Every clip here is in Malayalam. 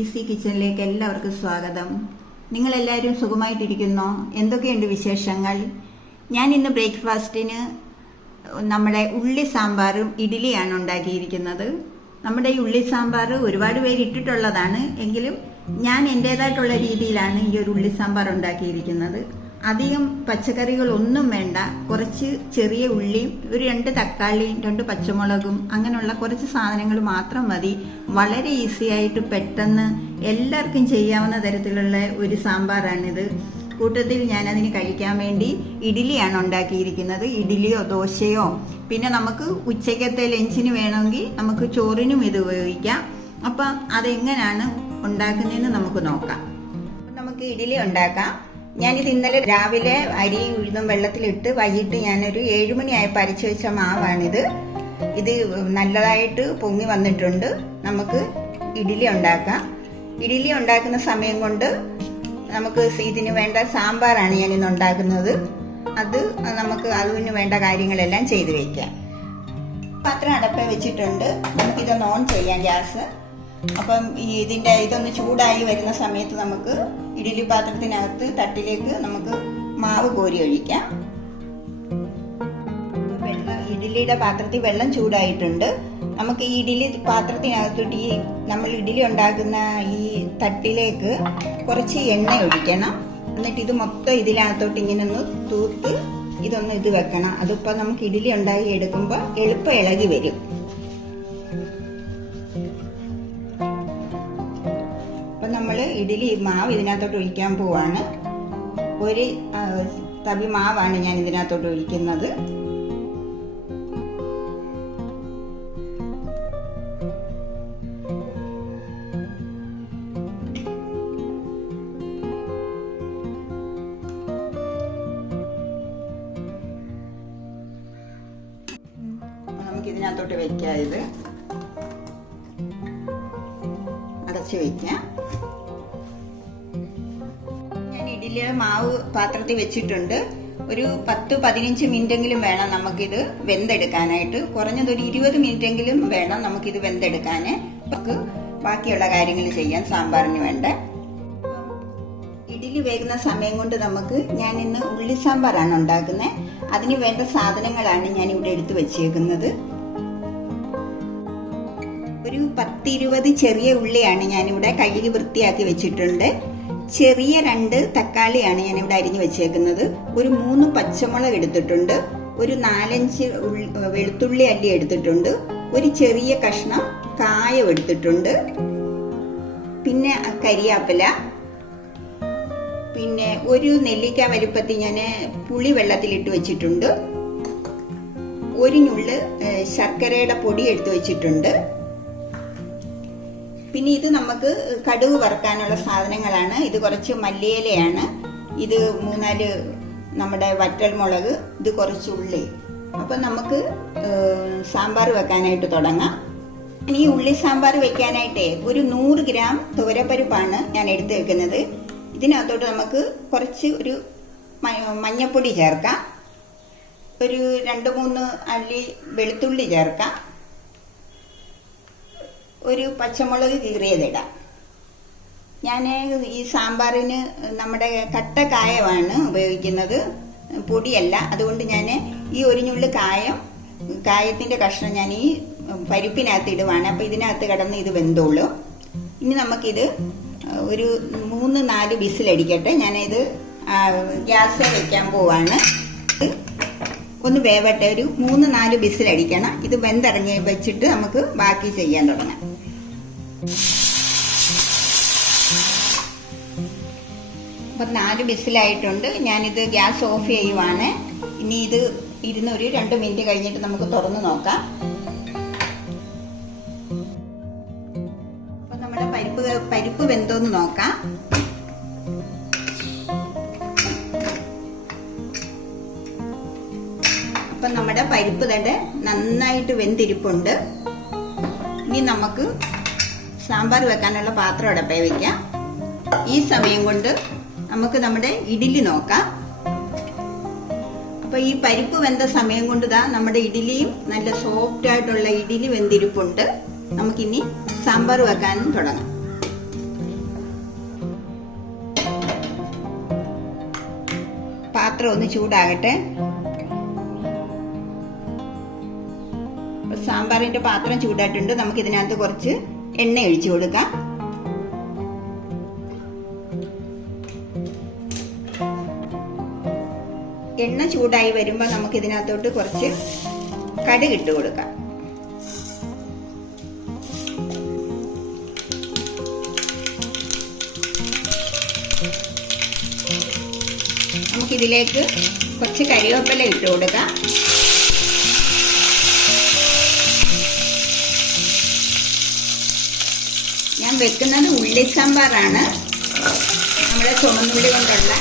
ഈസി കിച്ചണിലേക്ക് എല്ലാവർക്കും സ്വാഗതം. നിങ്ങളെല്ലാവരും സുഖമായിട്ടിരിക്കുന്നോ? എന്തൊക്കെയുണ്ട് വിശേഷങ്ങൾ? ഞാൻ ഇന്ന് ബ്രേക്ക്ഫാസ്റ്റിന് നമ്മുടെ ഉള്ളി സാമ്പാറും ഇഡ്ഡലിയാണ് ഉണ്ടാക്കിയിരിക്കുന്നത്. നമ്മുടെ ഈ ഉള്ളി സാമ്പാർ ഒരുപാട് പേര് ഇട്ടിട്ടുള്ളതാണ്, എങ്കിലും ഞാൻ എൻ്റേതായിട്ടുള്ള രീതിയിലാണ് ഈ ഒരു ഉള്ളി സാമ്പാർ ഉണ്ടാക്കിയിരിക്കുന്നത്. അധികം പച്ചക്കറികളൊന്നും വേണ്ട, കുറച്ച് ചെറിയ ഉള്ളിയും ഒരു 2 തക്കാളിയും 2 പച്ചമുളകും അങ്ങനെയുള്ള കുറച്ച് സാധനങ്ങൾ മാത്രം മതി. വളരെ ഈസി ആയിട്ട് പെട്ടെന്ന് എല്ലാവർക്കും ചെയ്യാവുന്ന തരത്തിലുള്ള ഒരു സാമ്പാറാണിത്. കൂട്ടത്തിൽ ഞാനതിന് കഴിക്കാൻ വേണ്ടി ഇഡ്ഡലിയാണ് ഉണ്ടാക്കിയിരിക്കുന്നത്. ഇഡ്ഡലിയോ ദോശയോ, പിന്നെ നമുക്ക് ഉച്ചക്കത്തെ ലഞ്ചിന് വേണമെങ്കിൽ നമുക്ക് ചോറിനും ഇത് ഉപയോഗിക്കാം. അപ്പം അതെങ്ങനെയാണ് ഉണ്ടാക്കുന്നതെന്ന് നമുക്ക് നോക്കാം. നമുക്ക് ഇഡ്ഡലി ഉണ്ടാക്കാം. ഞാനിത് ഇന്നലെ രാവിലെ അരി ഉഴുന്നും വെള്ളത്തിലിട്ട് വൈകിട്ട് ഞാനൊരു 7 മണിയായപ്പോൾ അരച്ചു വെച്ച മാവാണിത്. ഇത് നല്ലതായിട്ട് പൊങ്ങി വന്നിട്ടുണ്ട്. നമുക്ക് ഇഡ്ഡലി ഉണ്ടാക്കാം. ഇഡ്ഡലി ഉണ്ടാക്കുന്ന സമയം കൊണ്ട് നമുക്ക് ഇതിന് വേണ്ട സാമ്പാറാണ് ഞാനിന്ന് ഉണ്ടാക്കുന്നത്. നമുക്ക് അതിന് വേണ്ട കാര്യങ്ങളെല്ലാം ചെയ്തു വയ്ക്കാം. പാത്രം അടപ്പേ വെച്ചിട്ടുണ്ട്. നമുക്കിതൊന്ന് ഓൺ ചെയ്യാം ഗ്യാസ്. അപ്പം ഇതൊന്ന് ചൂടായി വരുന്ന സമയത്ത് നമുക്ക് ഇഡ്ഡലി പാത്രത്തിനകത്ത് തട്ടിലേക്ക് നമുക്ക് മാവ് കോരി ഒഴിക്കാം. ഇഡ്ഡലിയുടെ പാത്രത്തിൽ വെള്ളം ചൂടായിട്ടുണ്ട്. നമുക്ക് ഈ ഇഡ്ഡലി പാത്രത്തിനകത്തോട്ട് നമ്മൾ ഇഡ്ഡലി ഉണ്ടാക്കുന്ന ഈ തട്ടിലേക്ക് കുറച്ച് എണ്ണ ഒഴിക്കണം. എന്നിട്ട് ഇത് മൊത്തം ഇതിനകത്തോട്ട് ഇങ്ങനെ ഒന്ന് തൂത്ത് ഇത് വെക്കണം. അതിപ്പോൾ നമുക്ക് ഇഡ്ഡലി ഉണ്ടാക്കി എടുക്കുമ്പോൾ എളുപ്പം ഇളകി വരും. നമ്മൾ ഇഡ്ഡലി മാവ് ഇതിനകത്തോട്ട് ഒഴിക്കാൻ പോവാണ്. ഒരു തവി മാവാണ് ഞാൻ ഇതിനകത്തോട്ട് ഒഴിക്കുന്നത്. നമുക്ക് ഇതിനകത്തോട്ട് വെക്കാം. ഇത് അടച്ചു വെക്കാം. ഇഡ്ഡലിയുടെ മാവ് പാത്രത്തിൽ വെച്ചിട്ടുണ്ട്. ഒരു 10-15 മിനിറ്റെങ്കിലും വേണം നമുക്കിത് വെന്തെടുക്കാനായിട്ട്. കുറഞ്ഞതൊരു 20 മിനിറ്റെങ്കിലും വേണം നമുക്കിത് വെന്തെടുക്കാൻ. നമുക്ക് ബാക്കിയുള്ള കാര്യങ്ങൾ ചെയ്യാൻ സാമ്പാറിന് വേണ്ട. ഇഡ്ഡലി വേകുന്ന സമയം കൊണ്ട് ഞാൻ ഇന്ന് ഉള്ളി സാമ്പാറാണ് ഉണ്ടാക്കുന്നത്. അതിന് വേണ്ട സാധനങ്ങളാണ് ഞാൻ ഇവിടെ എടുത്തു വെച്ചേക്കുന്നത്. ഒരു 10-20 ചെറിയ ഉള്ളിയാണ് ഞാനിവിടെ കഴുകി വൃത്തിയാക്കി വെച്ചിട്ടുണ്ട്. ചെറിയ 2 തക്കാളിയാണ് ഞാനിവിടെ അരിഞ്ഞു വെച്ചേക്കുന്നത്. ഒരു 3 പച്ചമുളക് എടുത്തിട്ടുണ്ട്. ഒരു 4-5 വെളുത്തുള്ളി അല്ലി എടുത്തിട്ടുണ്ട്. ഒരു ചെറിയ കഷ്ണം കായം എടുത്തിട്ടുണ്ട്. പിന്നെ കരിയാപ്പില, പിന്നെ ഒരു നെല്ലിക്ക വലുപ്പത്തിൽ ഞാൻ പുളി വെള്ളത്തിലിട്ട് വെച്ചിട്ടുണ്ട്. ഒരു ഞുള്ള് ശർക്കരയുടെ പൊടി എടുത്തു വെച്ചിട്ടുണ്ട്. പിന്നെ ഇത് നമുക്ക് കടുക് വറുക്കാനുള്ള സാധനങ്ങളാണ്. ഇത് കുറച്ച് മല്ലിയിലയാണ്. ഇത് 3-4 നമ്മുടെ വറ്റൽ മുളക്, ഇത് കുറച്ച് ഉള്ളി. അപ്പം നമുക്ക് സാമ്പാർ വെക്കാനായിട്ട് തുടങ്ങാം. ഇനി ഈ ഉള്ളി സാമ്പാർ വെക്കാനായിട്ടേ ഒരു 100 ഗ്രാം തുവരപ്പരിപ്പാണ് ഞാൻ എടുത്ത് വെക്കുന്നത്. ഇതിനകത്തോട്ട് നമുക്ക് കുറച്ച് ഒരു മഞ്ഞപ്പൊടി ചേർക്കാം. ഒരു 2-3 അല്ലി വെളുത്തുള്ളി ചേർക്കാം. ഒരു പച്ചമുളക് കീറിയതിടാം. ഞാൻ ഈ സാമ്പാറിന് നമ്മുടെ കട്ടക്കായമാണ് ഉപയോഗിക്കുന്നത്, പൊടിയല്ല. അതുകൊണ്ട് ഞാൻ ഈ ഒരു ഞുള്ള് കായത്തിൻ്റെ കഷ്ണം ഞാൻ ഈ പരിപ്പിനകത്ത് ഇടുവാണ്. അപ്പോൾ ഇതിനകത്ത് കിടന്ന് ഇത് വെന്തോളും. ഇനി നമുക്കിത് ഒരു 3-4 വിസിലടിക്കട്ടെ. ഞാനിത് ഗ്യാസിൽ വെക്കാൻ പോവാണ്. ഒന്ന് വേവട്ടെ. ഒരു 3-4 വിസിലടിക്കണം. ഇത് വെന്തിറങ്ങി വെച്ചിട്ട് നമുക്ക് ബാക്കി ചെയ്യാൻ തുടങ്ങാം. അപ്പം 4 വിസിലായിട്ടുണ്ട്. ഞാനിത് ഗ്യാസ് ഓഫ് ചെയ്യുവാണ്. ഇനി ഇത് ഒരു 2 മിനിറ്റ് കഴിഞ്ഞിട്ട് നമുക്ക് തുറന്ന് നോക്കാം. അപ്പം നമ്മുടെ പരിപ്പ് വെന്തോന്ന് നോക്കാം. അപ്പം നമ്മുടെ പരിപ്പ് തന്നെ നന്നായിട്ട് വെന്തിരിപ്പുണ്ട്. ഇനി നമുക്ക് സാമ്പാർ വെക്കാനുള്ള പാത്രം അടപ്പേ വയ്ക്കാം. ഈ സമയം കൊണ്ട് നമുക്ക് നമ്മുടെ ഇഡ്ഡലി നോക്കാം. അപ്പൊ ഈ പരിപ്പ് വെന്ത സമയം കൊണ്ട് നമ്മുടെ ഇഡ്ഡലിയും നല്ല സോഫ്റ്റ് ആയിട്ടുള്ള ഇഡ്ഡലി വെന്തിരിപ്പുണ്ട്. നമുക്കിനി സാമ്പാർ വെക്കാനും തുടങ്ങാം. പാത്രം ഒന്ന് ചൂടാകട്ടെ. സാമ്പാറിന്റെ പാത്രം ചൂടായിട്ടുണ്ട്. നമുക്ക് ഇതിനകത്ത് കുറച്ച് എണ്ണ ഒഴിച്ചു കൊടുക്കാം. എണ്ണ ചൂടായി വരുമ്പോൾ നമുക്ക് ഇതിനകത്തോട്ട് കുറച്ച് കടുക് ഇട്ട് കൊടുക്കാം. നമുക്കിതിലേക്ക് കുറച്ച് കരിവേപ്പില ഇട്ട് കൊടുക്കാം. ഞാൻ വെക്കുന്നത് ഉള്ളി സാമ്പാറാണ്, നമ്മുടെ ചുമന്നുള്ളി കൊണ്ടുള്ള.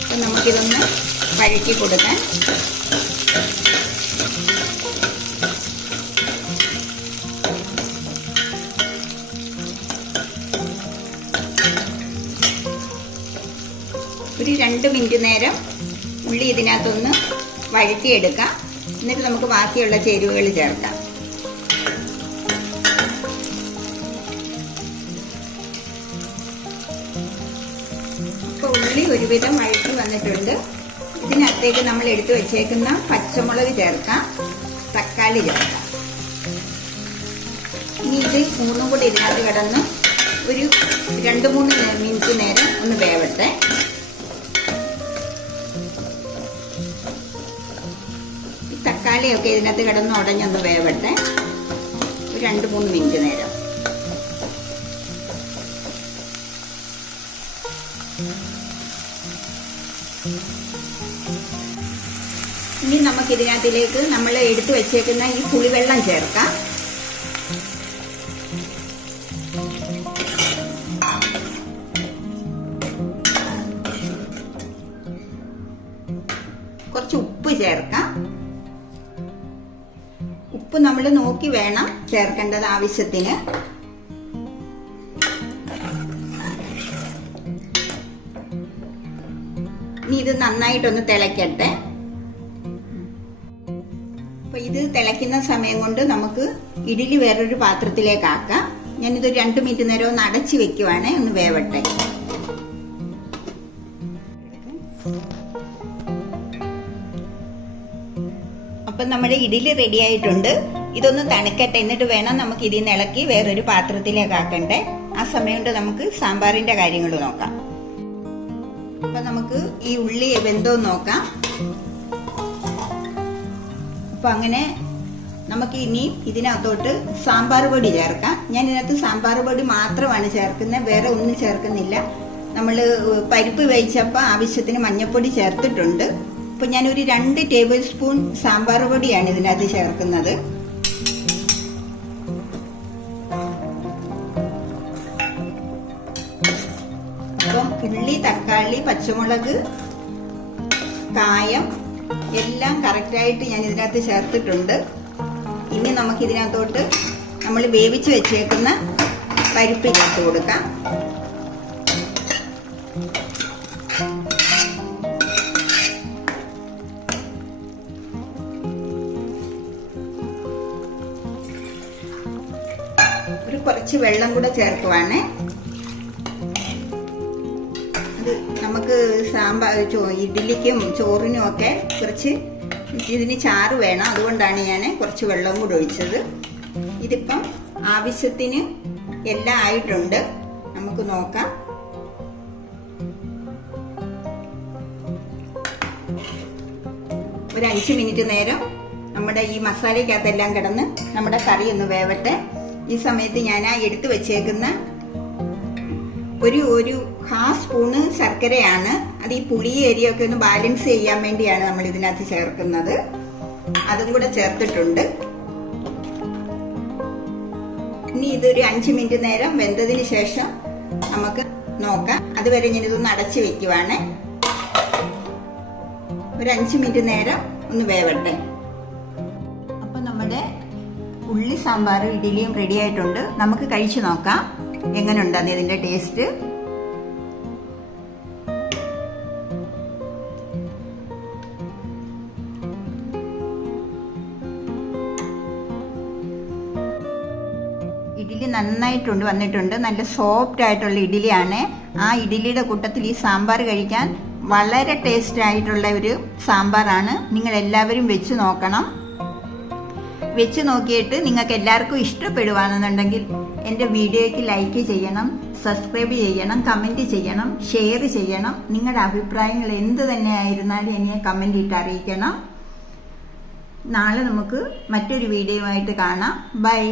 അപ്പം നമുക്കിതൊന്ന് വഴറ്റി കൊടുക്കാൻ. ഒരു 2 മിനിറ്റ് നേരം ഉള്ളി ഇതിനകത്തൊന്ന് വഴറ്റിയെടുക്കാം. എന്നിട്ട് നമുക്ക് ബാക്കിയുള്ള ചേരുവകൾ ചേർക്കാം. ഇപ്പോൾ ഉള്ളി ഒരുവിധം വഴറ്റി വന്നിട്ടുണ്ട്. ഇതിനകത്തേക്ക് നമ്മൾ എടുത്തു വെച്ചേക്കുന്ന പച്ചമുളക് ചേർക്കാം, തക്കാളി ചേർക്കാം. ഇനി ഇത് മൂന്നും കൂടി ഇതിനകത്ത് കിടന്ന് ഒരു 2-3 മിനിറ്റ് നേരം ഒന്ന് വേവട്ടെ. തക്കാളിയൊക്കെ ഇതിനകത്ത് കിടന്ന് ഉടഞ്ഞൊന്ന് വേവട്ടെ, ഒരു 2-3 മിനിറ്റ് നേരം. ഇനി നമുക്കിതിനകത്തിലേക്ക് നമ്മൾ എടുത്തു വെച്ചേക്കുന്ന ഈ പുളിവെള്ളം ചേർക്കാം. കുറച്ച് ഉപ്പ് ചേർക്കാം. ഉപ്പ് നമ്മൾ നോക്കി വേണം ചേർക്കേണ്ടത് ആവശ്യത്തിന്. ഇനി ഇത് നന്നായിട്ടൊന്ന് തിളയ്ക്കട്ടെ. അപ്പൊ ഇത് തിളയ്ക്കുന്ന സമയം കൊണ്ട് നമുക്ക് ഇഡ്ഡലി വേറൊരു പാത്രത്തിലേക്ക് ആക്കാം. ഞാനിത് 2 മിനിറ്റ് നേരം ഒന്ന് അടച്ചു വെക്കുവാണേ, ഒന്ന് വേവട്ടെ. അപ്പം നമ്മുടെ ഇഡ്ഡലി റെഡി ആയിട്ടുണ്ട്. ഇതൊന്ന് തണുക്കട്ടെ, എന്നിട്ട് വേണം നമുക്ക് ഇതിൽ നിന്ന് ഇളക്കി വേറൊരു പാത്രത്തിലേക്ക് ആക്കണ്ടേ. ആ സമയം കൊണ്ട് നമുക്ക് സാമ്പാറിന്റെ കാര്യങ്ങൾ നോക്കാം. അപ്പൊ നമുക്ക് ഈ ഉള്ളി വെന്തോ നോക്കാം. അപ്പൊ അങ്ങനെ നമുക്ക് ഇനി ഇതിനകത്തോട്ട് സാമ്പാർ പൊടി ചേർക്കാം. ഞാൻ ഇതിനകത്ത് സാമ്പാർ പൊടി മാത്രമാണ് ചേർക്കുന്നത്, വേറെ ഒന്നും ചേർക്കുന്നില്ല. നമ്മൾ പരിപ്പ് വേവിച്ചപ്പോൾ ആവശ്യത്തിന് മഞ്ഞൾപ്പൊടി ചേർത്തിട്ടുണ്ട്. അപ്പൊ ഞാനൊരു 2 ടേബിൾ സ്പൂൺ സാമ്പാർ പൊടിയാണ് ഇതിനകത്ത് ചേർക്കുന്നത്. അപ്പം ഉള്ളി, തക്കാളി, പച്ചമുളക്, കായം എല്ലാം കറക്റ്റായിട്ട് ഞാൻ ഇതിനകത്ത് ചേർത്തിട്ടുണ്ട്. ഇനി നമുക്ക് ഇതിനകത്തോട്ട് നമ്മൾ വേവിച്ച് വെച്ചേക്കുന്ന പരിപ്പ് ചേർത്ത് കൊടുക്കാം. കുറച്ച് വെള്ളം കൂടെ ചേർക്കുവാണ്. അത് നമുക്ക് ഇഡ്ഡലിക്കും ചോറിനും ഒക്കെ കുറച്ച് ഇതിന് ചാറ് വേണം, അതുകൊണ്ടാണ് ഞാൻ കുറച്ച് വെള്ളം കൂടെ ഒഴിച്ചത്. ഇതിപ്പം ആവശ്യത്തിന് എല്ലാം ആയിട്ടുണ്ട്. നമുക്ക് നോക്കാം. ഒരു 5 മിനിറ്റ് നേരം നമ്മുടെ ഈ മസാലയ്ക്കകത്തെല്ലാം കിടന്ന് നമ്മുടെ കറി ഒന്ന് വേവട്ടെ. ഈ സമയത്ത് ഞാൻ ആ എടുത്തു വെച്ചേക്കുന്ന ഒരു 1/2 സ്പൂണ് ശർക്കരയാണ്. അത് ഈ പുളി എരിയൊക്കെ ഒന്ന് ബാലൻസ് ചെയ്യാൻ വേണ്ടിയാണ് നമ്മൾ ഇതിനകത്ത് ചേർക്കുന്നത്. അതും കൂടെ ചേർത്തിട്ടുണ്ട്. ഇനി ഇതൊരു 5 മിനിറ്റ് നേരം വെന്തതിന് ശേഷം നമുക്ക് നോക്കാം. അതുവരെ ഞാൻ ഇതൊന്ന് അടച്ചു വെക്കുവാണ്. ഒരു 5 മിനിറ്റ് നേരം ഒന്ന് വേവട്ടെ. അപ്പൊ നമ്മുടെ ഉള്ളി സാമ്പാറും ഇഡ്ഡലിയും റെഡി ആയിട്ടുണ്ട്. നമുക്ക് കഴിച്ചു നോക്കാം എങ്ങനെ ഉണ്ടെന്ന് ഇതിന്റെ ടേസ്റ്റ്. ഇഡ്ഡലി നന്നായിട്ടുണ്ട് വന്നിട്ടുണ്ട്. നല്ല സോഫ്റ്റ് ആയിട്ടുള്ള ഇഡ്ഡലിയാണ്. ആ ഇഡ്ഡലിയുടെ കൂട്ടത്തിൽ ഈ സാമ്പാർ കഴിക്കാൻ വളരെ ടേസ്റ്റ് ആയിട്ടുള്ള ഒരു സാമ്പാറാണ്. നിങ്ങൾ എല്ലാവരും വെച്ച് നോക്കണം. വെച്ച് നോക്കിയിട്ട് നിങ്ങൾക്ക് എല്ലാവർക്കും ഇഷ്ടപ്പെടുവാണെന്നുണ്ടെങ്കിൽ എൻ്റെ വീഡിയോയ്ക്ക് ലൈക്ക് ചെയ്യണം, സബ്സ്ക്രൈബ് ചെയ്യണം, കമൻറ്റ് ചെയ്യണം, ഷെയർ ചെയ്യണം. നിങ്ങളുടെ അഭിപ്രായങ്ങൾ എന്ത് തന്നെ ആയിരുന്നാലും എന്നെ കമൻറ്റ് ഇട്ട് അറിയിക്കണം. നാളെ നമുക്ക് മറ്റൊരു വീഡിയോയുമായിട്ട് കാണാം. ബൈ.